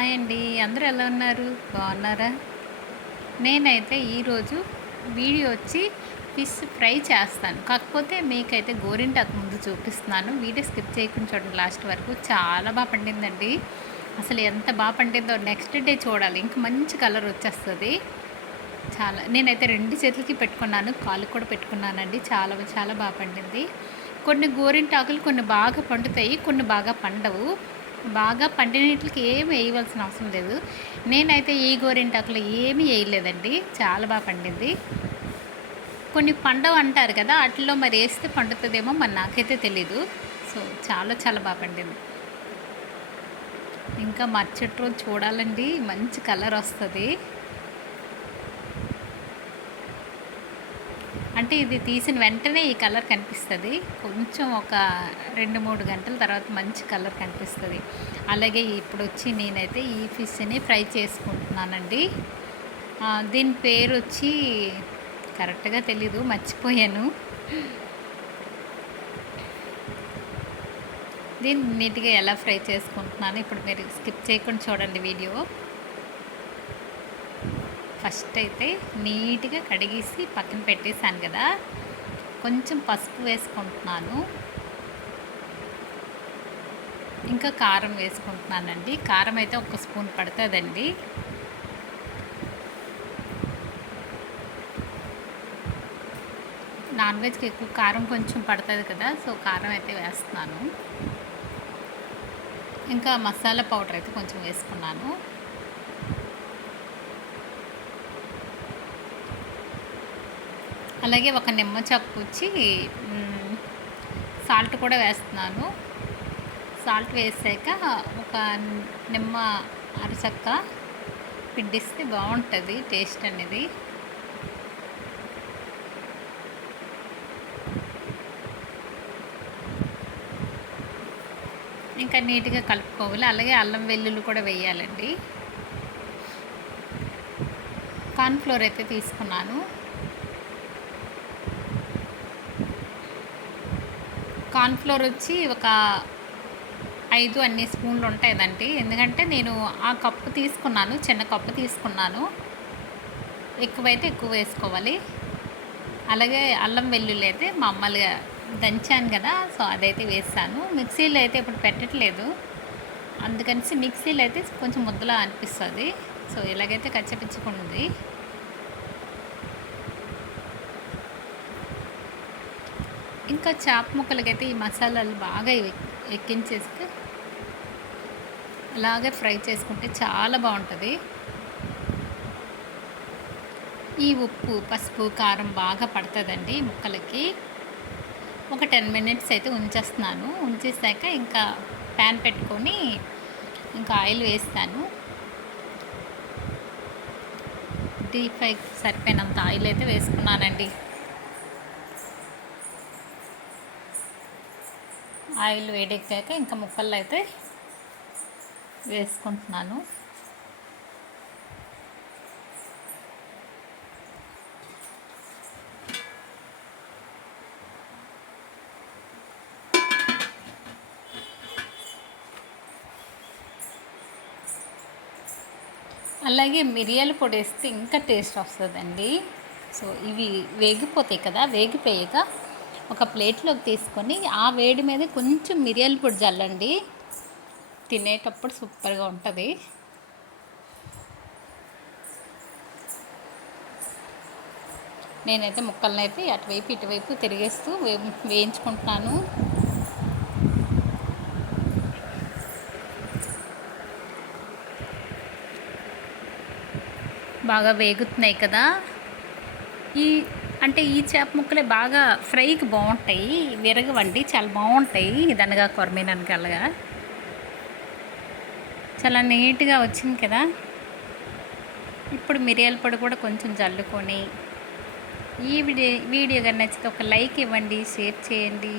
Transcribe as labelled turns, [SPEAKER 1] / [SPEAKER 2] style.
[SPEAKER 1] Hi అండి. అందరూ ఎలా ఉన్నారు? బాగున్నారా? నేనైతే ఈరోజు వీడియో వచ్చి ఫిష్ ఫ్రై చేస్తాను. కాకపోతే మీకైతే గోరింటాకు ముందు చూపిస్తున్నాను. వీడియో స్కిప్ చేయకుండా చూడండి. లాస్ట్ వరకు చాలా బాగా పండిందండి. అసలు ఎంత బాగా పండిందో నెక్స్ట్ డే చూడాలి. ఇంకా మంచి కలర్ వచ్చేస్తుంది. చాలా నేనైతే రెండు చేతులకి పెట్టుకున్నాను. కాలు కూడా పెట్టుకున్నానండి. చాలా చాలా బాగా పండింది. కొన్ని గోరింటాకులు కొన్ని బాగా పండుతాయి కొన్ని బాగా పండవు. బాగా పండినట్లకి ఏమి వేయవలసిన అవసరం లేదు. నేనైతే ఈ గోరింటాకులో ఏమీ వేయలేదండి. చాలా బాగా పండింది. కొన్ని పండవు అంటారు కదా వాటిలో మరి వేస్తే పండుతుందేమో మరి నాకైతే తెలీదు. సో చాలా చాలా బాగా పండింది. ఇంకా మరుసటి రోజు చూడాలండి. మంచి కలర్ వస్తుంది. అంటే ఇది తీసిన వెంటనే ఈ కలర్ కనిపిస్తుంది. కొంచెం ఒక రెండు మూడు గంటల తర్వాత మంచి కలర్ కనిపిస్తుంది. అలాగే ఇప్పుడు వచ్చి నేనైతే ఈ ఫిష్ని ఫ్రై చేసుకుంటున్నానండి. దీని పేరు వచ్చి కరెక్ట్గా తెలీదు మర్చిపోయాను. దీన్ని నీట్గా ఎలా ఫ్రై చేసుకుంటున్నాను ఇప్పుడు మీరు స్కిప్ చేయకుండా చూడండి వీడియో. ఫస్ట్ అయితే నీట్గా కడిగేసి పక్కన పెట్టేశాను కదా కొంచెం పసుపు వేసుకుంటున్నాను. ఇంకా కారం వేసుకుంటున్నానండి. కారం అయితే ఒక స్పూన్ పడుతుందండి. నాన్ వెజ్కి ఎక్కువ కారం కొంచెం పడుతుంది కదా సో కారం అయితే వేస్తున్నాను. ఇంకా మసాలా పౌడర్ అయితే కొంచెం వేసుకున్నాను. అలాగే ఒక నిమ్మ చప్పు వచ్చి సాల్ట్ కూడా వేస్తున్నాను. సాల్ట్ వేసాక ఒక నిమ్మ అరచక్క పిండిస్తే బాగుంటుంది టేస్ట్ అనేది. ఇంకా నీట్గా కలుపుకోవాలి. అలాగే అల్లం వెల్లుల్లి కూడా వేయాలండి. కార్న్ఫ్లోర్ అయితే తీసుకున్నాను. కార్న్ఫ్లోర్ వచ్చి ఒక ఐదు అన్ని స్పూన్లు ఉంటాయండి ఎందుకంటే నేను ఆ కప్పు తీసుకున్నాను చిన్న కప్పు తీసుకున్నాను. ఎక్కువైతే ఎక్కువ వేసుకోవాలి. అలాగే అల్లం వెల్లుల్లి అయితే మామూలుగా దంచాను కదా సో అదైతే వేస్తాను మిక్సీలో అయితే ఇప్పుడు పెట్టట్లేదు. అందుకని మిక్సీలో అయితే కొంచెం ముద్దలా అనిపిస్తుంది. సో ఇలాగైతే కచ్చపిచ్చుకుంది ఇంకా చేప ముక్కలకైతే ఈ మసాలాలు బాగా ఎక్కించేస్తే అలాగే ఫ్రై చేసుకుంటే చాలా బాగుంటుంది. ఈ ఉప్పు పసుపు కారం బాగా పడుతుందండి ముక్కలకి. ఒక టెన్ మినిట్స్ అయితే ఉంచేస్తున్నాను. ఉంచేసాక ఇంకా ప్యాన్ పెట్టుకొని ఇంకా ఆయిల్ వేస్తాను. డీప్ ఫ్రై సరిపోయినంత ఆయిల్ అయితే వేసుకున్నానండి. ఆయిల్ వేడెక్కాక ఇంకా ముక్కల్లో అయితే వేసుకుంటున్నాను. అలాగే మిరియాల పొడి వేస్తే ఇంకా టేస్ట్ వస్తుందండి. సో ఇవి వేగిపోతాయి కదా వేగిపోయాక ఒక ప్లేట్లోకి తీసుకొని ఆ వేడి మీద కొంచెం మిరియాల పొడి చల్లండి. తినేటప్పుడు సూపర్గా ఉంటుంది. నేనైతే ముక్కలను అయితే అటువైపు ఇటువైపు తిరిగేస్తూ వే వేయించుకుంటున్నాను. బాగా వేగుతున్నాయి కదా. ఈ అంటే ఈ చేప ముక్కలే బాగా ఫ్రైకి బాగుంటాయి. విరగవండి చాలా బాగుంటాయి. దనగా కొరమీనానికి అలాగా చాలా నీట్గా వచ్చింది కదా. ఇప్పుడు మిరియాల పొడి కూడా కొంచెం జల్లుకొని ఈ వీడియో వీడియో కానీ నచ్చితే ఒక లైక్ ఇవ్వండి షేర్ చేయండి.